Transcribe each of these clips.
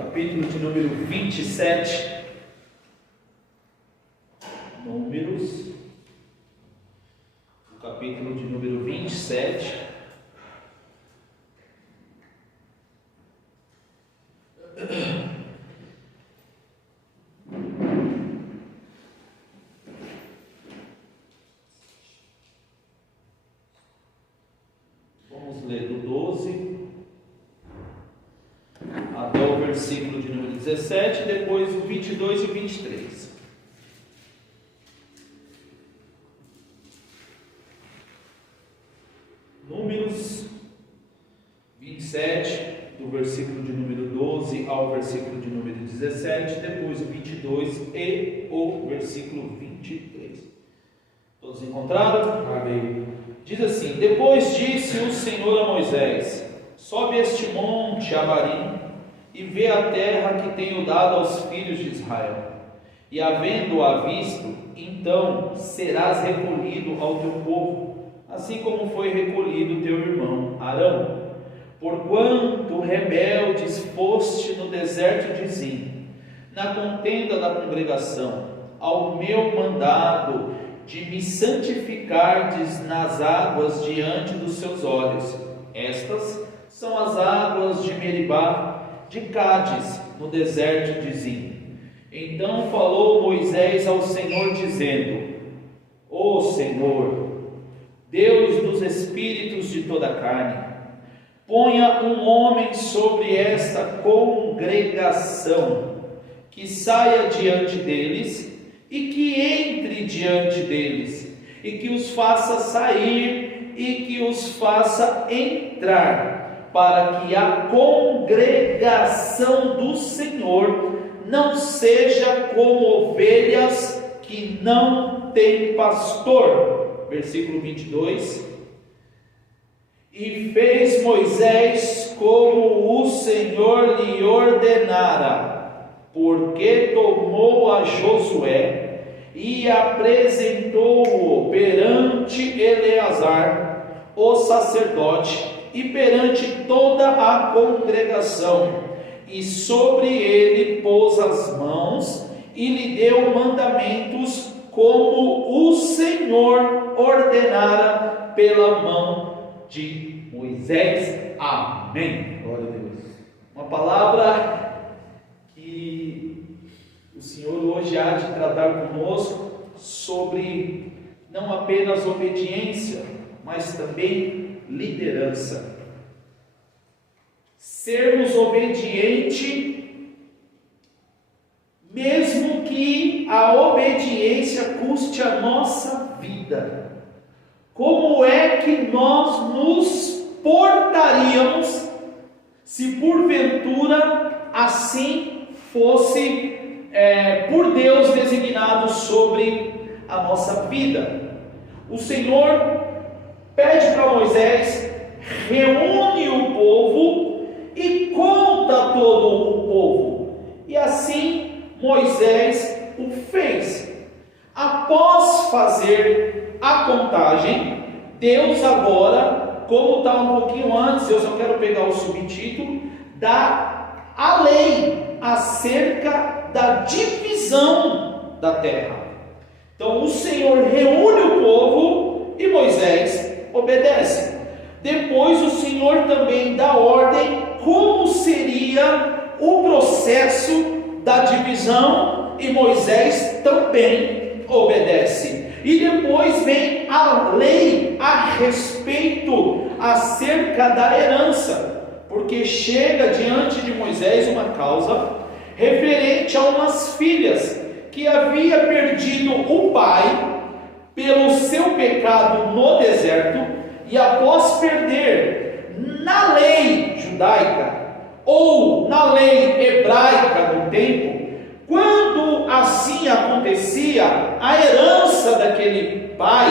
capítulo de número 27. Números, o capítulo de número 27. Vamos ler do 12 até o versículo de número 17, depois o 22 e o 23. Números 27, do versículo de número 12 ao versículo de número 17, depois o 22 e o versículo 23. Todos encontraram? Amém. Diz assim: depois disse o Senhor a Moisés: sobe este monte Abarim e vê a terra que tenho dado aos filhos de Israel. E havendo-a visto, então serás recolhido ao teu povo, assim como foi recolhido teu irmão Arão. Porquanto rebeldes foste no deserto de Zim, na contenda da congregação, ao meu mandado de me santificardes nas águas diante dos seus olhos. Estas são as águas de Meribá, de Cádiz, no deserto de Zim. Então falou Moisés ao Senhor, dizendo: ó Senhor, Deus dos espíritos de toda a carne, ponha um homem sobre esta congregação, que saia diante deles e que entre diante deles, e que os faça sair e que os faça entrar, para que a congregação do Senhor não seja como ovelhas que não têm pastor. Versículo 22. E fez Moisés como o Senhor lhe ordenara, porque tomou a Josué e apresentou-o perante Eleazar, o sacerdote, e perante toda a congregação, e sobre ele pôs as mãos e lhe deu mandamentos, como o Senhor ordenara pela mão de Moisés. Amém. Glória a Deus. Uma palavra que o Senhor hoje há de tratar conosco sobre não apenas obediência, mas também liderança. Sermos obedientes, mesmo que a obediência custe a nossa vida. Como é que nós nos portaríamos se porventura assim fosse por Deus designado sobre a nossa vida? O Senhor pede para Moisés: reúne o povo e conta todo o povo. E assim Moisés o fez. Após fazer a contagem, Deus agora, como está um pouquinho antes, eu só quero pegar o subtítulo, dá a lei acerca da divisão da terra. Então o Senhor reúne o povo e Moisés obedece. Depois o Senhor também dá ordem como seria o processo da divisão, e Moisés também obedece. E depois vem a lei a respeito acerca da herança, porque chega diante de Moisés uma causa referente a umas filhas que havia perdido o pai pelo seu pecado no deserto, e após perder na lei judaica ou na lei hebraica no tempo, quando assim acontecia, a herança daquele pai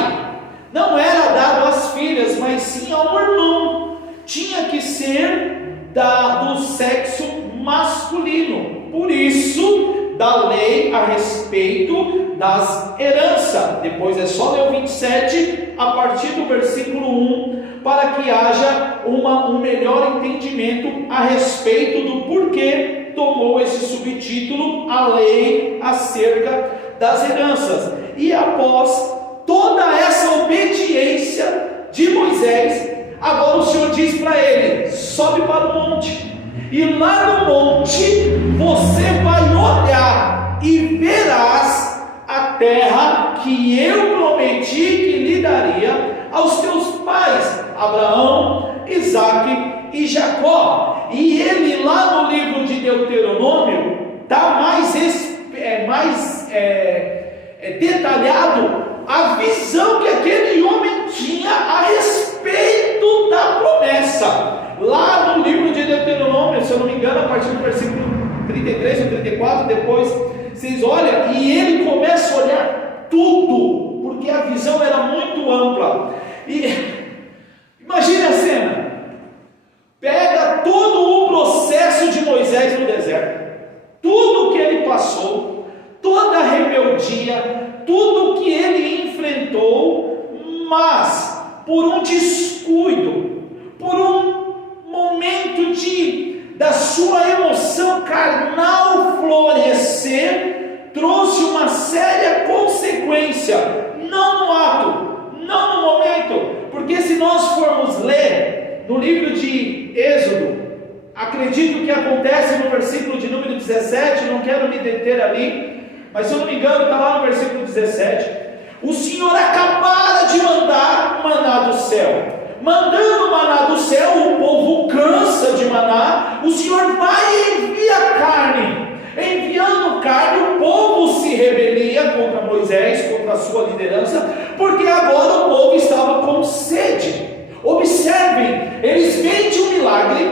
não era dada às filhas, mas sim ao irmão. Tinha que ser do sexo masculino. Por isso, da lei a respeito das heranças. Depois é só ler o 27, a partir do versículo 1, para que haja um melhor entendimento a respeito do porquê tomou esse subtítulo, a lei acerca das heranças. E após toda essa obediência de Moisés, agora o Senhor diz para ele: sobe para o monte, e lá no monte você vai olhar e verás a terra que eu prometi que lhe daria aos teus pais, Abraão, Isaque e Jacó. E ele lá no livro de Deuteronômio dá mais detalhado a visão que aquele homem tinha a respeito da promessa. Lá no livro de Deuteronômio, se eu não me engano, a partir do versículo 33 ou 34, depois vocês olham, e ele começa a olhar tudo, porque a visão era muito ampla. E imagine a cena, pega todo o processo de Moisés no deserto, tudo que ele passou, toda a rebeldia, tudo que ele enfrentou, mas por um descuido, por um momento da sua emoção carnal florescer, trouxe uma séria consequência, não no ato, não no momento, porque se nós formos ler no livro de Êxodo, acredito que acontece no versículo de número 17, não quero me deter ali, mas se eu não me engano está lá no versículo 17, o Senhor acabara de mandar maná do céu. Mandando maná do céu, o povo cansa de maná, o Senhor vai e envia carne. Enviando carne, o povo se rebelia contra Moisés, contra a sua liderança, porque agora o povo estava com sede. Observem, eles veem de um milagre,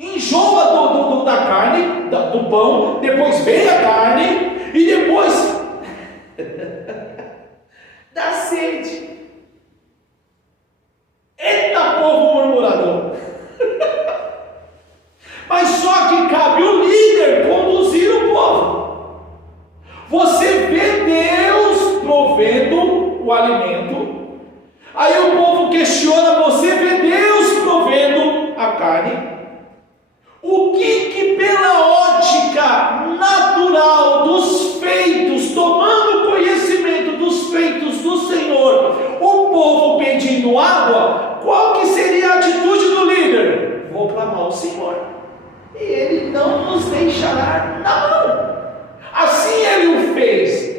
enjoa da carne, do pão, depois vem a carne, e depois dá sede. Eita, povo murmurador! Mas só que cabe o líder conduzir o povo. Você vê Deus provendo o alimento, aí o povo questiona, você vê Deus provendo a carne. O que pela ótica natural dos feitos, tomando conhecimento dos feitos do Senhor, o povo pedindo água, qual que seria a atitude do líder? Vou clamar ao Senhor, e Ele não nos deixará na mão. Assim Ele o fez.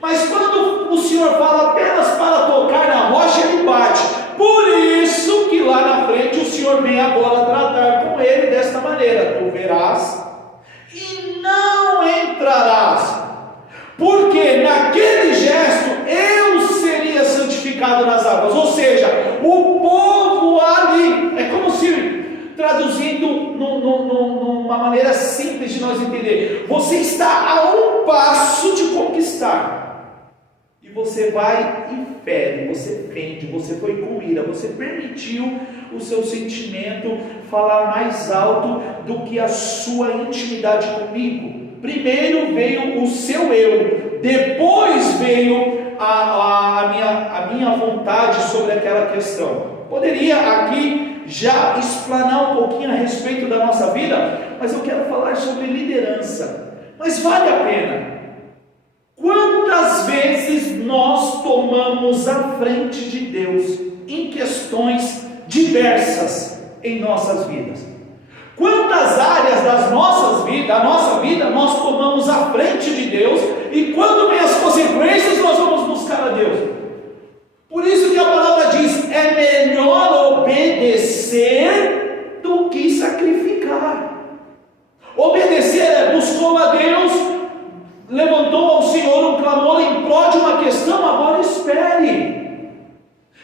Mas quando o Senhor fala apenas para tocar na rocha, Ele bate. Por isso que lá na frente o Senhor vem agora tratar com ele desta maneira: tu verás e não entrarás, porque naquele gesto eu seria santificado nas águas. Ou seja, o povo ali, é como se, traduzindo numa maneira simples de nós entender, você está a um passo de conquistar, e você vai e fere, você fende, você foi com ira, você permitiu o seu sentimento falar mais alto do que a sua intimidade comigo. Primeiro veio o seu eu, depois veio a minha vontade sobre aquela questão. Poderia aqui já explanar um pouquinho a respeito da nossa vida, mas eu quero falar sobre liderança. Mas vale a pena. Quantas vezes nós tomamos a frente de Deus em questões diversas em nossas vidas? Quantas áreas da nossa vida nós tomamos a frente de Deus, e quando vem as consequências nós vamos buscar a Deus? Por isso que a palavra diz: é melhor obedecer do que sacrificar. Obedecer buscou a Deus, levantou ao Senhor um clamor em prol de uma questão, agora espere.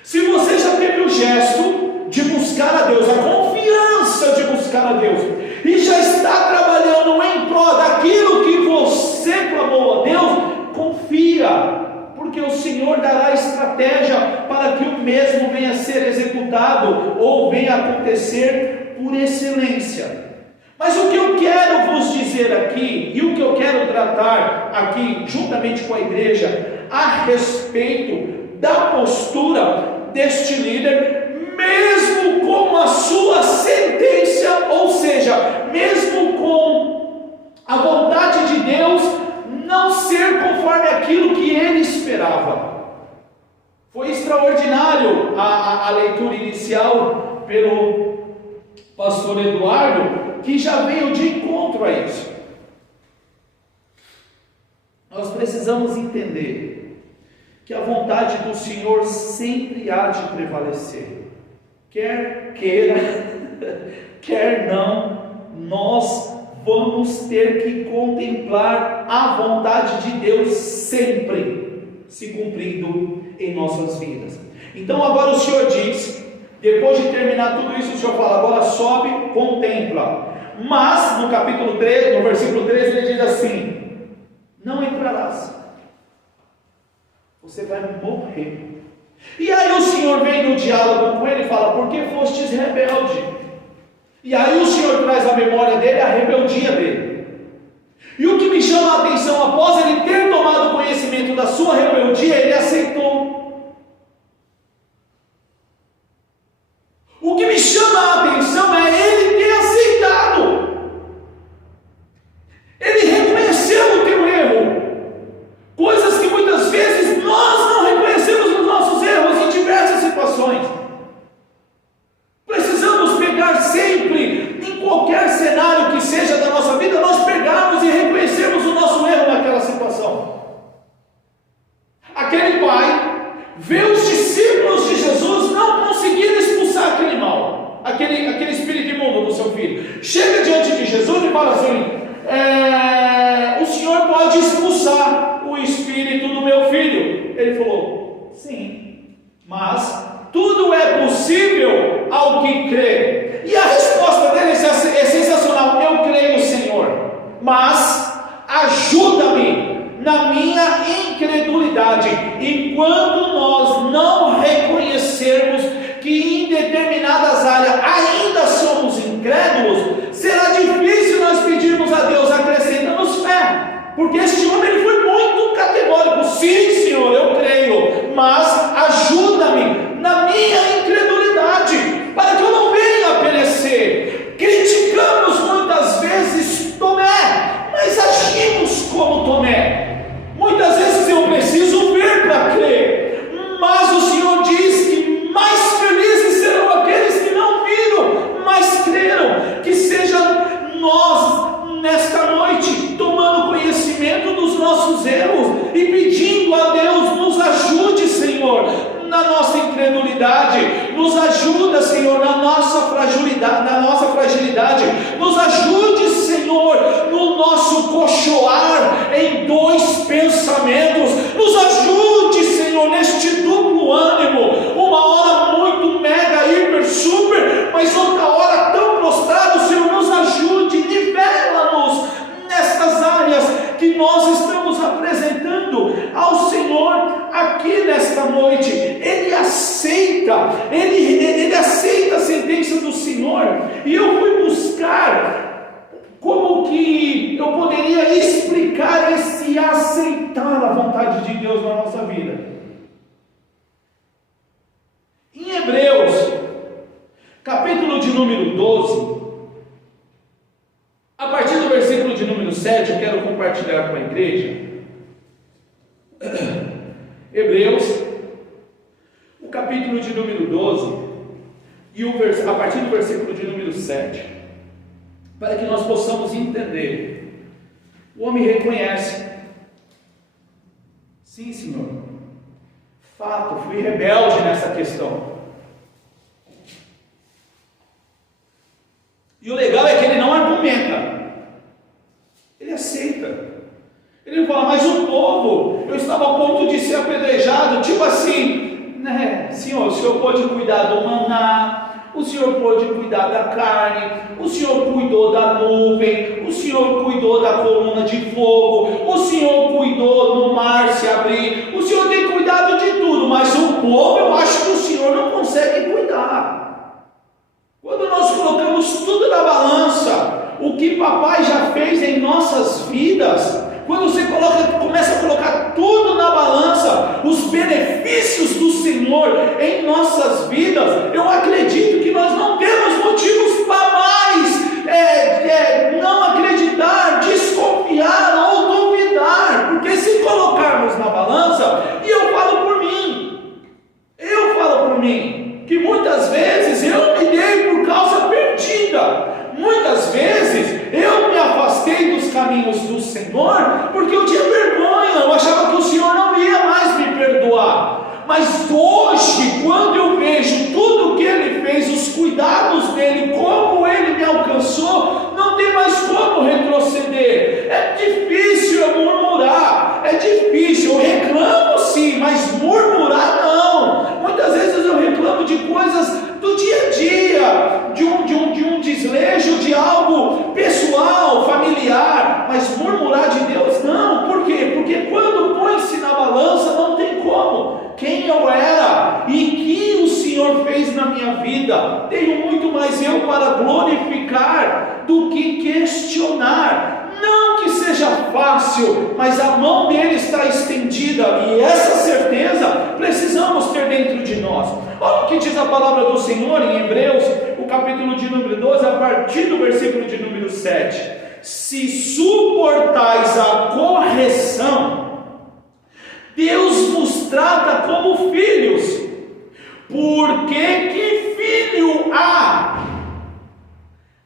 Se você já teve o gesto de buscar a Deus, a confiança de buscar a Deus, e já está trabalhando em prol daquilo que você clamou a Deus, confia, porque o Senhor dará estratégia para que o mesmo venha a ser executado ou venha a acontecer por excelência. Mas o que eu quero vos dizer aqui, e o que eu quero tratar aqui juntamente com a igreja a respeito da postura deste líder, mesmo com a sua sentença, ou seja, mesmo com inicial pelo pastor Eduardo, que já veio de encontro a isso. Nós precisamos entender que a vontade do Senhor sempre há de prevalecer, quer queira, quer não, nós vamos ter que contemplar a vontade de Deus sempre se cumprindo em nossas vidas. Então agora o Senhor diz, depois de terminar tudo isso, o Senhor fala, agora sobe, contempla. Mas no capítulo 3, no versículo 13, ele diz assim: não entrarás, você vai morrer. E aí o Senhor vem no diálogo com ele e fala, por que fostes rebelde? E aí o Senhor traz à memória dele a rebeldia dele. E o que me chama a atenção, após ele ter tomado conhecimento da sua rebeldia, ele aceitou. O que me chama a atenção é ele ter aceitado. Ele reconheceu o teu erro. Coisas que muitas vezes nós não reconhecemos nos nossos erros em diversas situações. Precisamos pegar sempre, em qualquer cenário que seja da nossa vida, nós pegarmos e reconhecermos o nosso erro naquela situação. Aquele pai vê os discípulos de Jesus não conseguirem expulsar aquele mal, aquele espírito imundo do seu filho. Chega diante de Jesus e fala assim: o Senhor pode expulsar o espírito do meu filho. Ele falou: sim, mas tudo é possível ao que crê. E a resposta dele é sensacional: eu creio, Senhor, mas ajuda-me na minha incredulidade. E quando nós não reconhecermos que em determinadas áreas ainda somos incrédulos, será difícil nós pedirmos a Deus: acrescenta-nos fé. Porque este homem ele foi muito categórico: sim, Senhor, eu creio, mas ajuda-me na minha incredulidade, para que eu não venha a perecer. Criticamos muitas vezes Tomé, mas agimos como Tomé. Muitas vezes eu preciso ver para crer, mas o Senhor diz que mais felizes serão aqueles que não viram, mas creram. Que seja nós nesta noite tomando conhecimento dos nossos erros e pedindo a Deus: nos ajude, Senhor, na nossa incredulidade, nos ajuda, Senhor, na nossa fragilidade, nos ajude, Senhor, no nosso cochoar em dois pensamentos, nos ajude, Senhor, neste duplo ânimo, uma hora muito mega, hiper, super, mas outra hora tão prostrado. Senhor, nos ajude, nivela-nos nestas áreas que nós estamos apresentando ao Senhor aqui nesta noite. Ele aceita a sentença do Senhor. E eu fui buscar como que eu poderia explicar esse aceitar a vontade de Deus na nossa vida. Em Hebreus, capítulo de número 12, a partir do versículo de número 7, eu quero compartilhar com a igreja. Hebreus, o capítulo de número 12, e a partir do versículo de número 7, para que nós possamos entender. O homem reconhece: sim, Senhor, fato, fui rebelde nessa questão. E o legal é que ele não argumenta, ele aceita. Ele não fala: mas o povo, eu estava a ponto de ser apedrejado, tipo assim, né? Senhor, o Senhor pode cuidar do maná, o Senhor pode cuidar da carne, o Senhor cuidou da nuvem, o Senhor cuidou da coluna de fogo, o Senhor cuidou no mar se abrir, o Senhor tem cuidado de tudo, mas o povo, eu acho que o Senhor não consegue cuidar. Quando nós colocamos tudo na balança, o que papai já fez em nossas vidas, quando você começa a colocar tudo na balança, os benefícios do Senhor em nossas vidas, eu acredito que nós não temos motivos para mais não acreditar, desconfiar ou duvidar, porque se colocarmos na balança, e eu falo por mim, que muitas vezes caminhos do Senhor, porque eu tinha vergonha, eu achava que o Senhor não ia mais me perdoar. Mas hoje, quando eu vejo tudo que Ele fez, os cuidados dEle, como Ele me alcançou, não tem mais como retroceder. É difícil eu murmurar, é difícil, eu reclamo sim, mas murmurar não. Muitas vezes eu reclamo de coisas do dia a dia, de um desejo, de algo pessoal, familiar, mas murmurar de Deus não. Por quê? Porque quando põe-se na balança, não tem como. Quem eu era e que o Senhor fez na minha vida, tenho muito mais eu para glorificar do que questionar. Não que seja fácil, mas a mão dele está estendida, e essa certeza precisamos ter dentro de nós. Olha o que diz a palavra do Senhor em Hebreus, o capítulo de número 12, a partir do versículo de número 7. Se suportais a correção, Deus nos trata como filhos. Porque que filho há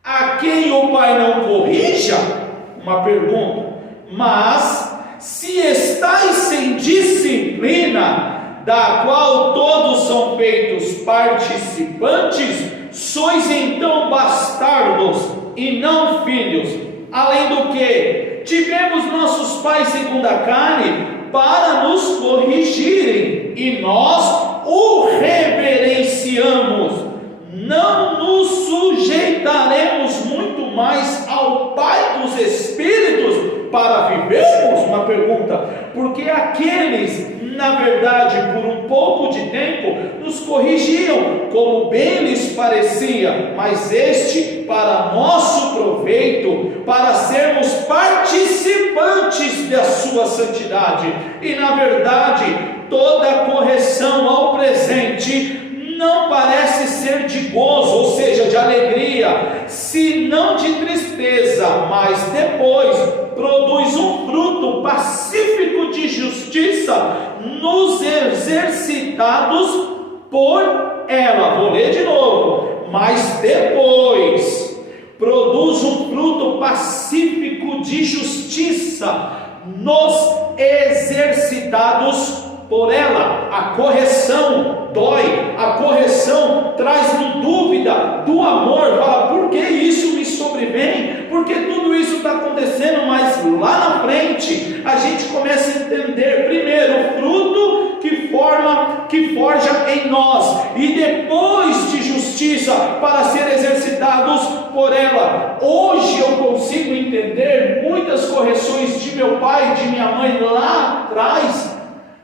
a quem o pai não corrija? Uma pergunta. Mas se estáis sem disciplina, da qual todos são feitos participantes, sois então bastardos e não filhos. Além do que, tivemos nossos pais segundo a carne para nos corrigirem, e nós o reverenciamos. Não nos sujeitaremos muito mais ao Pai dos Espíritos para vivermos? Uma pergunta. Porque aqueles, na verdade, por um pouco de tempo, nos corrigiam, como bem lhes parecia, mas este para nosso proveito, para sermos participantes da sua santidade. E na verdade, toda correção ao presente não parece ser de gozo, ou seja, de alegria, se não de tristeza, mas depois produz um fruto pacífico de justiça nos exercitados por ela. Vou ler de novo. Mas depois produz um fruto pacífico de justiça nos exercitados por ela. A correção dói, a correção traz-nos dúvida do amor. Fala, por que isso me sobrevém? Porque tudo isso está acontecendo, mas lá na frente a gente começa a entender primeiro o fruto que forja em nós, e depois de justiça para ser exercitados por ela. Hoje eu consigo entender muitas correções de meu pai e de minha mãe lá atrás,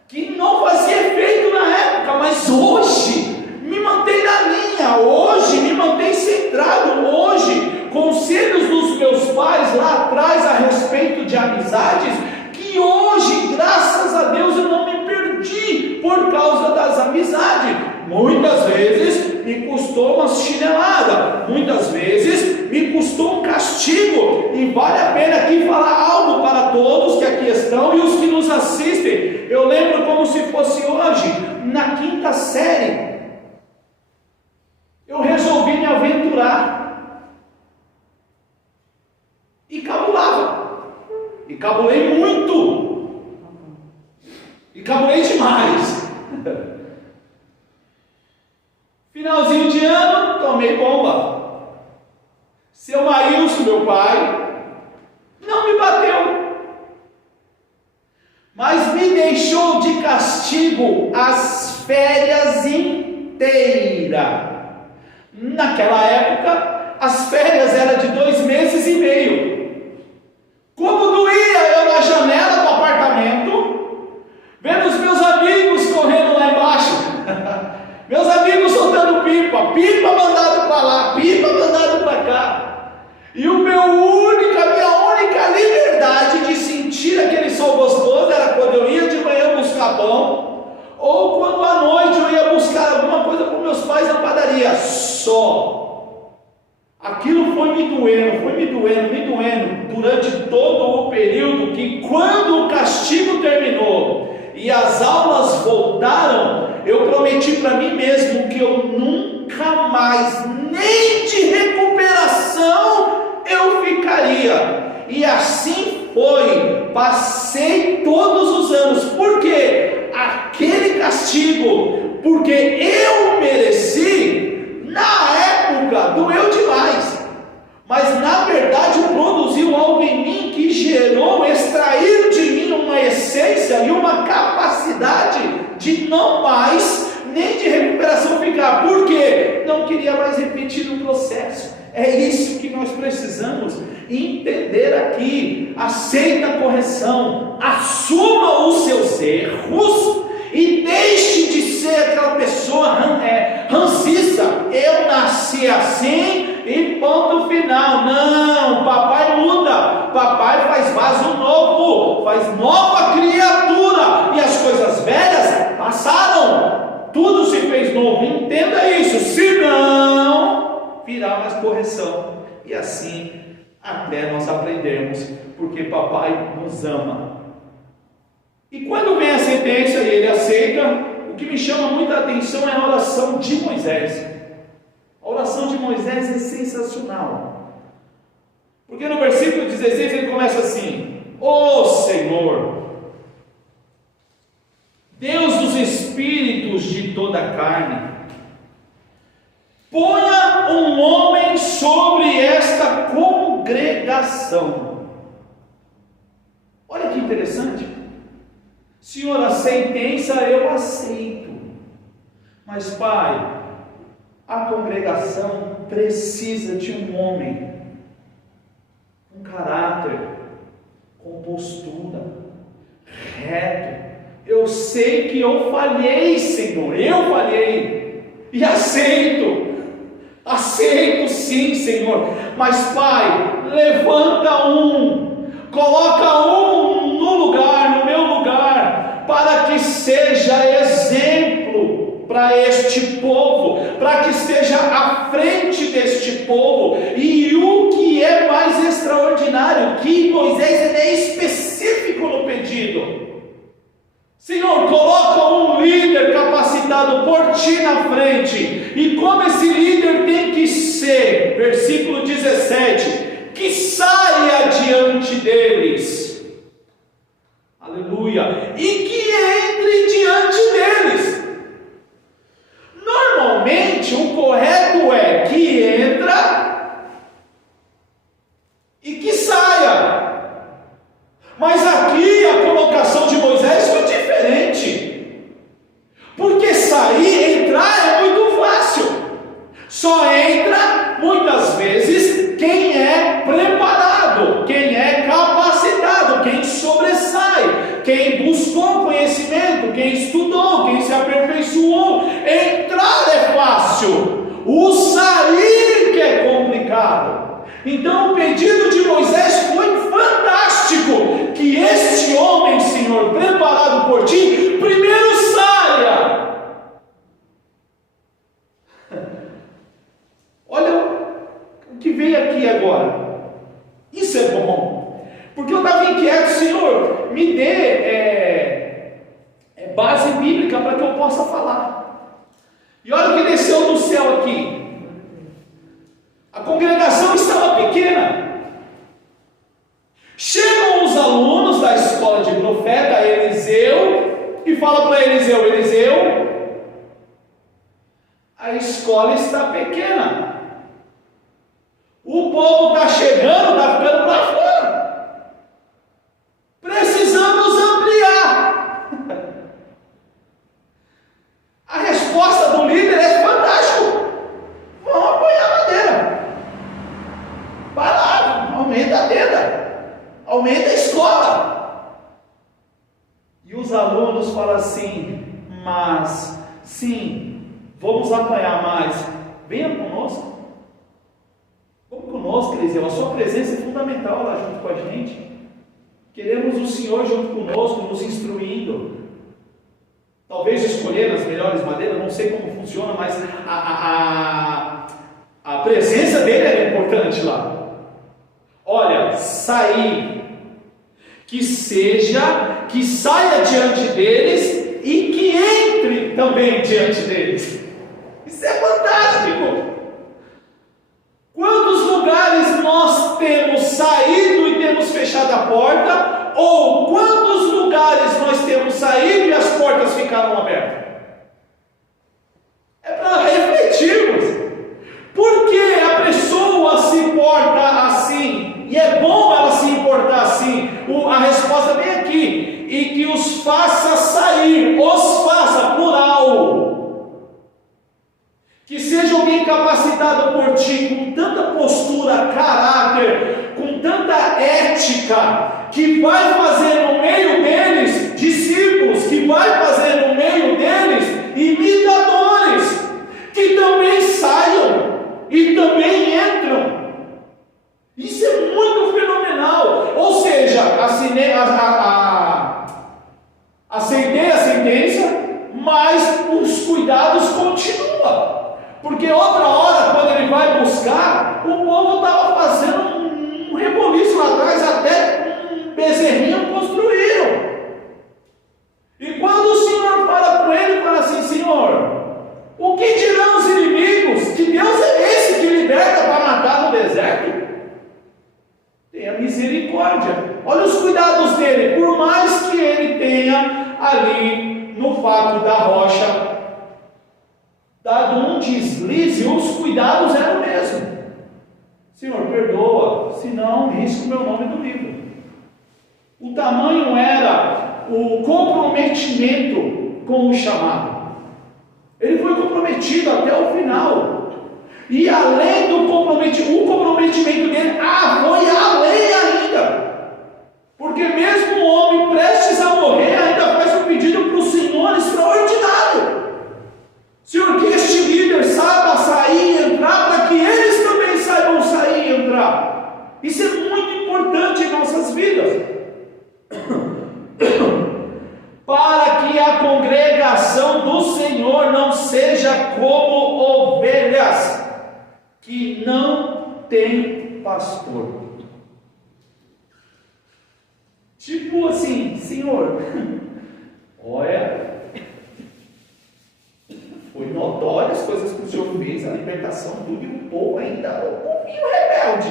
que não fazia efeito na época, mas hoje me mantém na linha, hoje me mantém centrado, hoje conselhos dos meus pais lá atrás a respeito de amizades, que hoje, graças a Deus, eu não me perdi por causa das amizades. Muitas vezes me custou uma chinelada, muitas vezes me custou um castigo, e vale a pena aqui falar algo para todos que aqui estão e os que nos assistem. Eu lembro como se fosse hoje, na 5ª série, eu resolvi me aventurar e cabulava, e cabulei muito, e cabulei demais. Finalzinho de ano, tomei bomba. Seu Maílson, meu pai, não me bateu, mas me deixou de castigo as férias inteiras. Naquela época, as férias eram de 2 meses e meio. Como doía eu na janela do apartamento, vendo os meus amigos correndo lá embaixo, meus amigos soltando pipa mandado para lá, pipa mandado para cá, e a minha única liberdade de sentir aquele sol gostoso era quando eu ia de manhã buscar pão, ou quando à noite eu ia buscar alguma coisa com meus pais na padaria. Só aquilo foi me doendo durante todo o período, que quando o castigo terminou e as aulas voltaram, eu prometi para mim mesmo que eu nunca mais, nem de recuperação eu ficaria. E assim passei todos os anos, porque aquele castigo, porque eu mereci, na época doeu demais, mas na verdade produziu algo em mim que gerou, extraiu de mim uma essência e uma capacidade de não mais, nem de recuperação ficar, porque não queria mais repetir o processo. É isso que nós precisamos entender aqui. Aceita a correção, assuma os seus erros e deixe de ser aquela pessoa rancista. Eu nasci assim e ponto final. Não, papai muda, papai faz vaso novo, faz nova criatura, e as coisas velhas passaram, tudo se fez novo. Entenda isso, senão virá mais correção, e assim até nós aprendermos, porque papai nos ama. E quando vem a sentença e ele aceita, o que me chama muita atenção é a oração de Moisés. A oração de Moisés é sensacional, porque no versículo 16 ele começa assim: ó Senhor, Deus dos espíritos de toda a carne, ponha um homem sobre esta congregação. Olha que interessante. Senhor, a sentença eu aceito, mas Pai, a congregação precisa de um homem com caráter, com postura, reto. Eu sei que eu falhei, Senhor, eu falhei, e aceito sim, Senhor, mas Pai, levanta um, coloca um no lugar, no meu lugar, para que seja exemplo para este povo, para que esteja à frente deste povo. E o que é mais extraordinário, que Moisés é específico no pedido: Senhor, coloca um líder capacitado por ti na frente. E como esse líder tem que ser, versículo 17, que saia diante deles, aleluia, e que entre diante deles. Normalmente o correto é que entra e que saia, mas aqui a colocação de Moisés foi diferente, porque sair, entrar é muito fácil. Só entra muitas vezes quem é preparado, quem é capacitado, quem sobressai, quem buscou conhecimento, quem estudou, quem se aperfeiçoou. Entrar é fácil, o sair que é complicado. Então o pedido de Moisés foi fantástico: que este homem, Senhor, preparado por ti, primeiro saia. Olha o que veio aqui agora. Isso é bom, porque eu estava inquieto: Senhor, me dê base bíblica para que eu possa falar. E olha o que desceu do céu aqui. A congregação estava pequena. Chegam os alunos da escola de profeta Eliseu e fala para Eliseu: Eliseu, a escola está pequena, o povo está chegando, está ficando para fora, precisamos ampliar. A resposta do líder é fantástico: vamos apoiar a madeira, vai lá, aumenta a tenda, aumenta a escola. E os alunos falam assim: mas sim, vamos apanhar mais, venha conosco. Vamos conosco, Eliseu, a sua presença é fundamental lá junto com a gente. Queremos o Senhor junto conosco, nos instruindo. Talvez escolher as melhores madeiras, não sei como funciona, mas a presença dele era importante lá. Olha, sair, que saia diante deles e que entre também diante deles. Isso é fantástico. Quantos lugares nós temos saído e temos fechado a porta, ou nós temos saído e as portas ficaram abertas? É para refletirmos. Por que a pessoa se importa assim? E é bom ela se importar assim. A resposta vem aqui. E que os faça sair, os faça, plural. Que seja alguém capacitado por ti, com tanta postura, caráter, com tanta ética, que vai fazer no meio deles discípulos, que vai fazer no meio deles imitadores, que também saiam e também entram. Isso é muito fenomenal. Ou seja, aceitei a sentença, mas os cuidados continuam. Porque outra hora, quando ele vai buscar, o povo estava fazendo um reboliço lá atrás, até um bezerrinho construíram. E quando o Senhor fala com ele, fala assim: Senhor, o que dirão os inimigos? Que Deus é esse que liberta para matar no deserto? Tenha misericórdia. Olha os cuidados dele. Por mais que ele tenha ali no fato da rocha dado um deslize, os cuidados eram o mesmo. Senhor, perdoa, senão risco o meu nome do livro. O tamanho era o comprometimento com o chamado. Ele foi comprometido até o final. E além do comprometimento, o comprometimento dele foi além ainda. Porque mesmo o homem prestes a morrer ainda faz um pedido para o Senhor extraordinário. Senhor, que este líder saiba sair e entrar, para que eles também saibam sair e entrar. Isso é muito importante em nossas vidas. Para que a congregação do Senhor não seja como ovelhas que não tem pastor. Tipo assim, Senhor, olha, foi notório as coisas que o Senhor fez, a libertação, tudo, e o povo ainda, o povinho rebelde,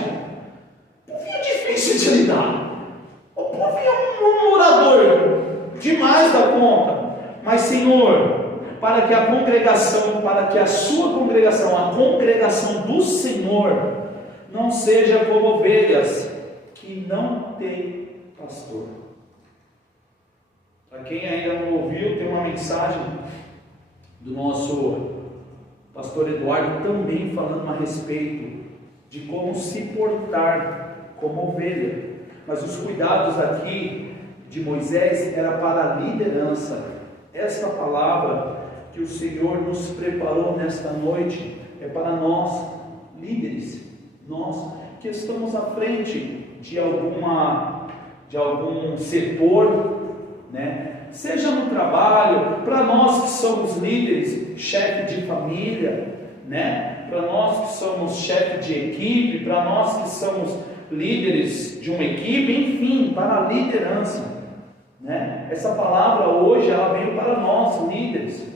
o povinho difícil de lidar, o povinho murmurador, demais da conta. Mas Senhor, para que a congregação, para que a sua congregação, a congregação do Senhor, não seja como ovelhas que não tem pastor. Para quem ainda não ouviu, tem uma mensagem do nosso pastor Eduardo também falando a respeito de como se portar como ovelha. Mas os cuidados aqui de Moisés era para a liderança. Esta palavra que o Senhor nos preparou nesta noite é para nós líderes, nós que estamos à frente de algum setor, né? Seja no trabalho, para nós que somos líderes, chefe de família, né? Para nós que somos chefe de equipe, para nós que somos líderes de uma equipe, enfim, para a liderança, né? Essa palavra hoje ela veio para nós líderes.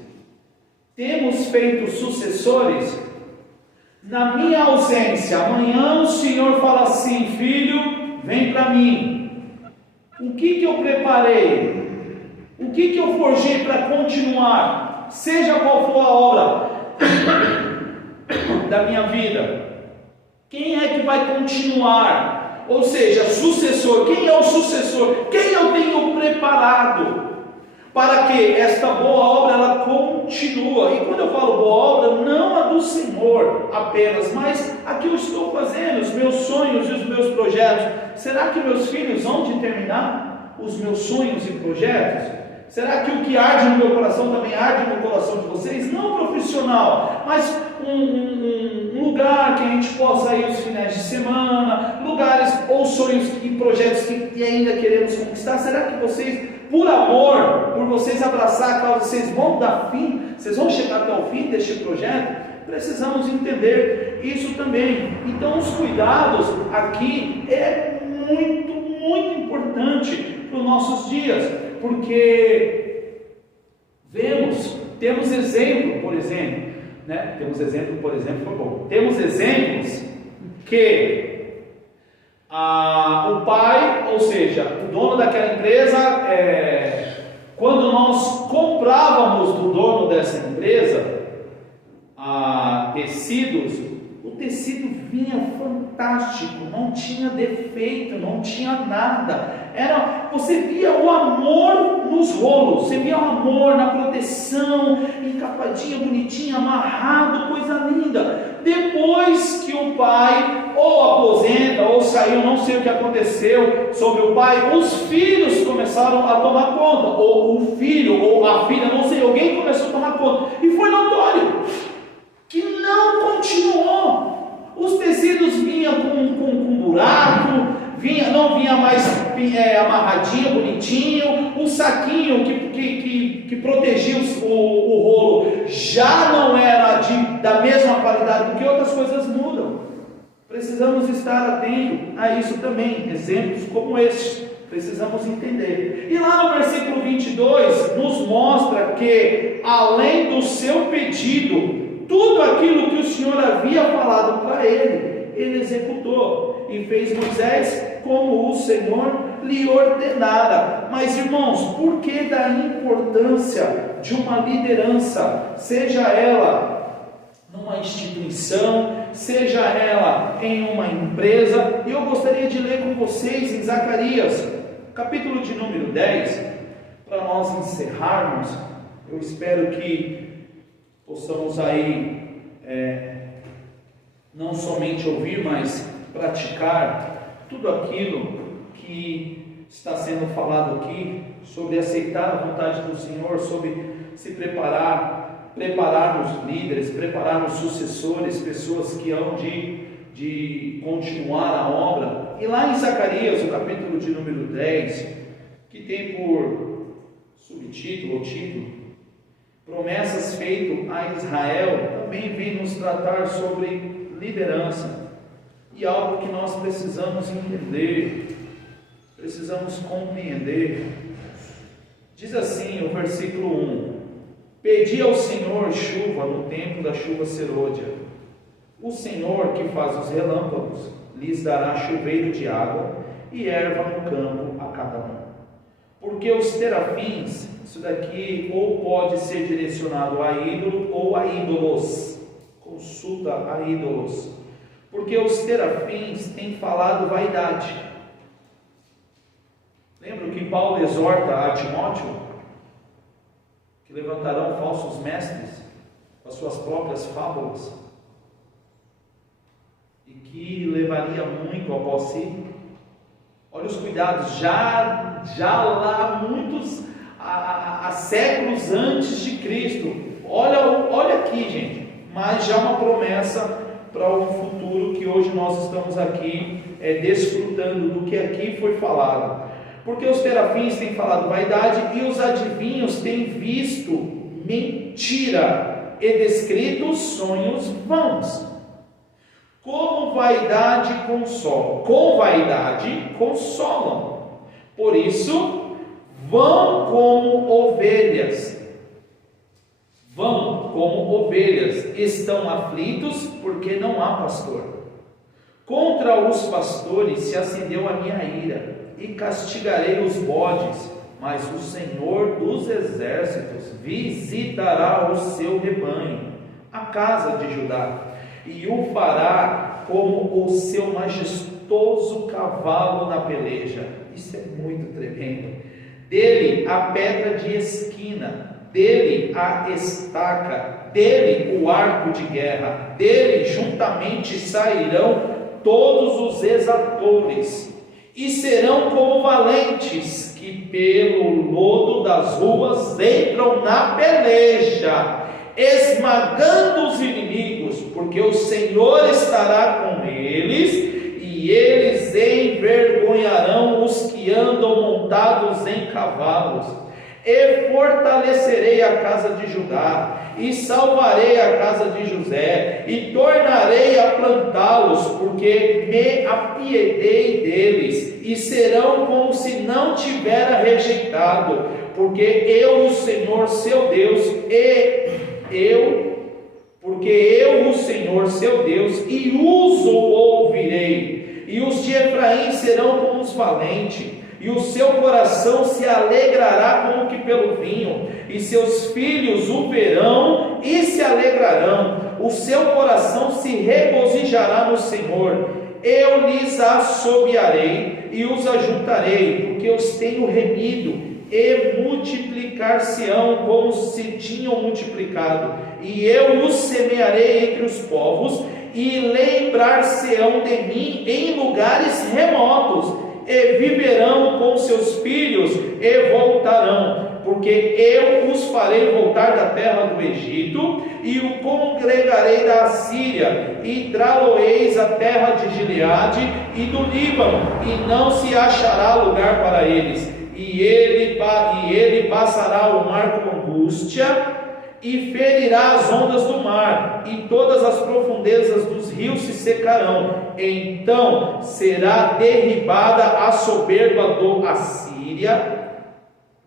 Temos feito sucessores. Na minha ausência, amanhã o Senhor fala assim: filho, vem para mim. O que eu preparei? O que eu forjei para continuar? Seja qual for a obra da minha vida, quem é que vai continuar? Ou seja, sucessor. Quem é o sucessor? Quem eu tenho preparado para que esta boa obra ela continua? E quando eu falo boa obra, não a do Senhor apenas, mas a que eu estou fazendo, os meus sonhos e os meus projetos. Será que meus filhos vão terminar os meus sonhos e projetos? Será que o que arde no meu coração também arde no coração de vocês? Não profissional, mas um lugar que a gente possa ir os finais de semana, lugares ou sonhos e projetos que ainda queremos conquistar. Será que vocês, por amor, por vocês abraçar a causa, vocês vão dar fim? Vocês vão chegar até o fim deste projeto? Precisamos entender isso também. Então os cuidados aqui é muito, muito importante para os nossos dias, porque temos exemplo, por exemplo, né? Temos exemplos que o pai, ou seja, o dono daquela empresa Quando nós comprávamos do dono dessa empresa tecidos, o tecido vinha fantástico, não tinha defeito, não tinha nada. Você via o amor nos rolos, você via o amor na proteção, encapadinha, bonitinha, amarrado, coisa linda. Depois que o pai ou aposenta ou saiu, não sei o que aconteceu sobre o pai, os filhos começaram a tomar conta, ou o filho ou a filha, não sei, alguém começou a tomar conta, e foi notório que não continuou. Os tecidos vinham com buraco, não vinha mais amarradinho, bonitinho. O saquinho que protegia o rolo já não era da mesma qualidade, porque outras coisas mudam. Precisamos estar atentos a isso também. Exemplos como estes precisamos entender. E lá no versículo 22 nos mostra que, além do seu pedido, tudo aquilo que o Senhor havia falado para ele executou, e fez Moisés como o Senhor lhe ordenara. Mas, irmãos, por que da importância de uma liderança, seja ela numa instituição, seja ela em uma empresa? Eu gostaria de ler com vocês em Zacarias, capítulo de número 10, para nós encerrarmos. Eu espero que possamos aí não somente ouvir, mas praticar tudo aquilo que está sendo falado aqui, sobre aceitar a vontade do Senhor, sobre se preparar os líderes, preparar os sucessores, pessoas que hão de continuar a obra. E lá em Zacarias, o capítulo de número 10, que tem por subtítulo ou título promessas feitas a Israel, também vem nos tratar sobre liderança, e algo que nós precisamos entender, precisamos compreender. Diz assim o versículo 1: Pedi ao Senhor chuva no tempo da chuva serôdia. O Senhor que faz os relâmpagos lhes dará chuveiro de água e erva no campo a cada um. Porque os terafins, isso daqui ou pode ser direcionado a ídolo ou a ídolos, consulta a ídolos, porque os terafins têm falado vaidade. Lembra que Paulo exorta a Timóteo? Que levantarão falsos mestres com as suas próprias fábulas, e que levaria muito após si. Olha os cuidados, já lá muitos há séculos antes de Cristo. Olha aqui, gente, mas já uma promessa para um futuro que hoje nós estamos aqui desfrutando do que aqui foi falado. Porque os terafins têm falado vaidade, e os adivinhos têm visto mentira e descrito sonhos vãos. Com vaidade consolam. Por isso, vão como ovelhas, estão aflitos porque não há pastor. Contra os pastores se acendeu a minha ira, e castigarei os bodes, mas o Senhor dos exércitos visitará o seu rebanho, a casa de Judá, e o fará como o seu majestoso cavalo na peleja. Isso é muito tremendo. Dele a pedra de esquina, dele a estaca, dele o arco de guerra, dele juntamente sairão todos os exatores, e serão como valentes que pelo lodo das ruas entram na peleja, esmagando os inimigos, porque o Senhor estará com eles, e eles envergonharão os que andam montados em cavalos. E fortalecerei a casa de Judá, e salvarei a casa de José, e tornarei a plantá-los, porque me apiedei deles, e serão como se não tivera rejeitado, porque eu, o Senhor seu Deus, o Senhor seu Deus, e os ouvirei, e os de Efraim serão como os valentes, e o seu coração se alegrará como que pelo vinho, e seus filhos o verão e se alegrarão. O seu coração se regozijará no Senhor. Eu lhes assobiarei e os ajuntarei, porque os tenho remido, e multiplicar-se-ão como se tinham multiplicado, e eu os semearei entre os povos, e lembrar-se-ão de mim em lugares remotos, e viverão com seus filhos, e voltarão, porque eu os farei voltar da terra do Egito, e o congregarei da Assíria, e trá-lo-eis a terra de Gileade e do Líbano, e não se achará lugar para eles. E ele passará o mar com angústia, e ferirá as ondas do mar, e todas as profundezas dos rios se secarão. Então será derribada a soberba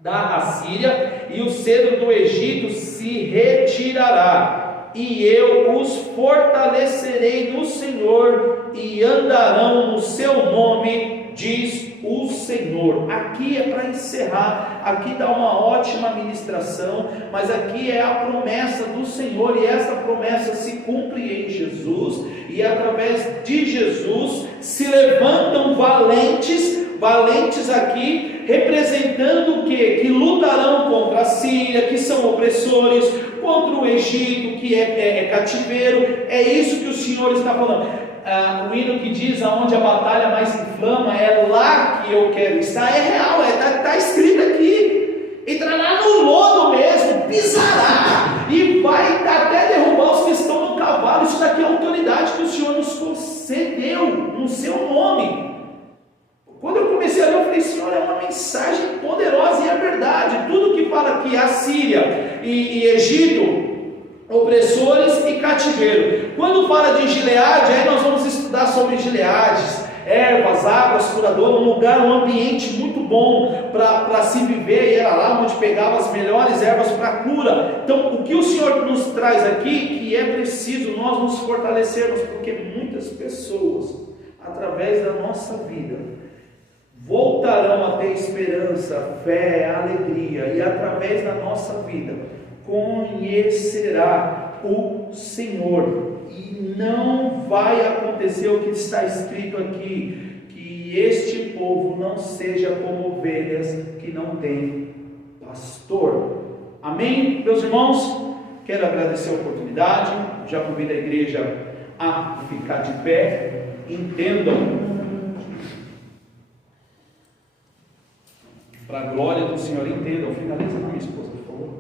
da Assíria, e o cedro do Egito se retirará, e eu os fortalecerei no Senhor, e andarão no seu nome, diz o Senhor. Aqui é para encerrar, aqui dá uma ótima ministração, mas aqui é a promessa do Senhor, e essa promessa se cumpre em Jesus, e através de Jesus se levantam valentes aqui, representando o quê? Que lutarão contra a Síria, que são opressores, contra o Egito, que é cativeiro. É isso que o Senhor está falando. O hino que diz: aonde a batalha mais inflama, é lá que eu quero estar. É real, está escrito aqui. Entrará no lodo mesmo, pisará, e vai até derrubar os que estão no cavalo. Isso daqui é a autoridade que o Senhor nos concedeu no seu nome. Quando eu comecei a ler, eu falei: Senhor, é uma mensagem poderosa, e é verdade. Tudo que fala aqui, Assíria e Egito, opressores e cativeiro. Quando fala de Gileade, aí nós vamos estudar sobre Gileades, ervas, águas curadoras, um lugar, um ambiente muito bom para se viver, e era lá onde pegava as melhores ervas para cura. Então, o que o Senhor nos traz aqui, que é preciso nós nos fortalecermos, porque muitas pessoas, através da nossa vida, voltarão a ter esperança, fé, alegria, e através da nossa vida conhecerá o Senhor, e não vai acontecer o que está escrito aqui, que este povo não seja como ovelhas que não têm pastor. Amém, meus irmãos? Quero agradecer a oportunidade, já convido a igreja a ficar de pé. Entendam, para a glória do Senhor, entendam. Finaliza com a minha esposa, por favor.